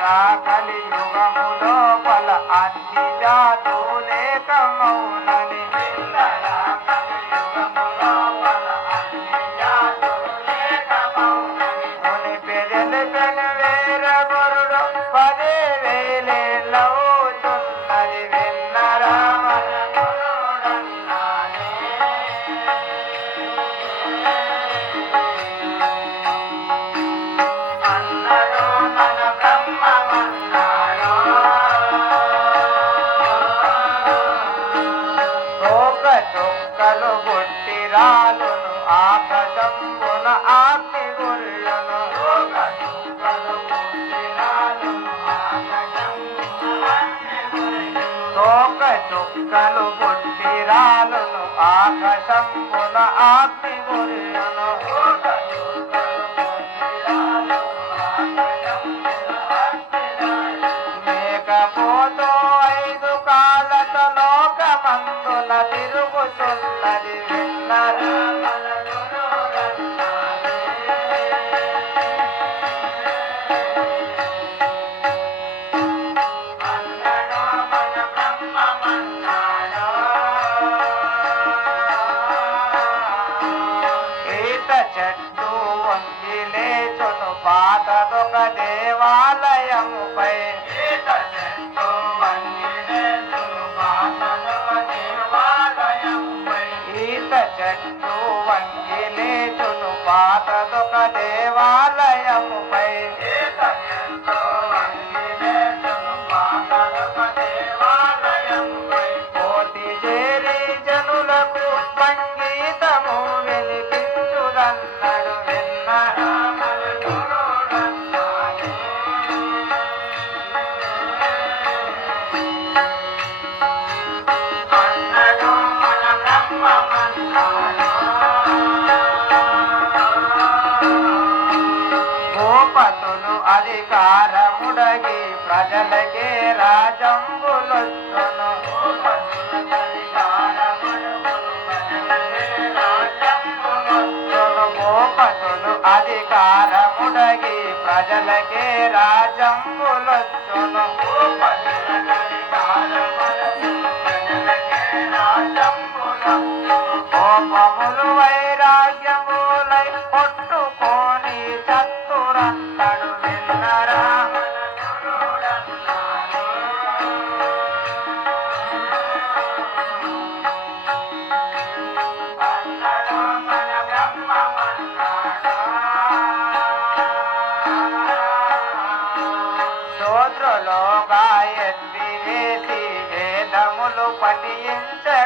విన్నరా కలియుగము లోపల అన్ని జాతులే కమౌనని విన్నరా కలియుగము లోపల అన్ని జాతులే కమౌనని ముని పెదలు పెనువేర గురుడు 10,000 ఏళ్ళవుతున్నది విన్నరా మన గురుడన్నానే అన్నడు మన బ్రహ్మమన్నాడు తోక చుక్కలు బుట్టి రాలును ఆకాశంబున ఆగ్ని గుర్యును తోక చుక్కలు బుట్టి రాలును ఆకాశంబున అగ్ని గుర్యును తోక చుక్కలు బుట్టి రాలును ఆకాశంబున ఆగ్ని గుర్యును తోక చుక్కలు బుట్టి రాలును ఆకాశంబున అగ్ని గుర్యును మేకపోతూ 5 కాళ్ళతో లోకమందున తిరుగుతున్నది విన్నరా మన గురుడన్నానే అన్నడు మన బ్రహ్మమన్నాడు ఈత చెట్టు వంగి లేచును పాతదొక దేవాలయముపై ఈత చెట్టు వంగి లేచును పాతదొక దేవాలయముపై ఈత చెట్టు వంగి లేచును పాతదొక దేవాలయముపై ఈత చెట్టు వంగి లేచును పాతదొక దేవాలయముపై కోటి చేరి జనులకు సంగీతము వినిపించుదన్నడు విన్నరా మన గురుడన్నానే అన్నడు మన బ్రహ్మమన్నాడు భూపతులు అధికారముడగి ప్రజలకే రాజంబులొచ్చును భూపతులకు అధికారముడగును ప్రజలకే రాజంబులొచ్చును భూపతులు అధికారముడగి ప్రజలకే రాజంబులొచ్చును భూపతులకు అధికారముడగును ప్రజలకే రాజంబులొచ్చును కోపములు వైరాగ్యములై కొట్టుకొని చత్తురన్నడు విన్నరా మన గురుడన్నానే అన్నడు మన బ్రహ్మమన్నాడు శూద్రులోక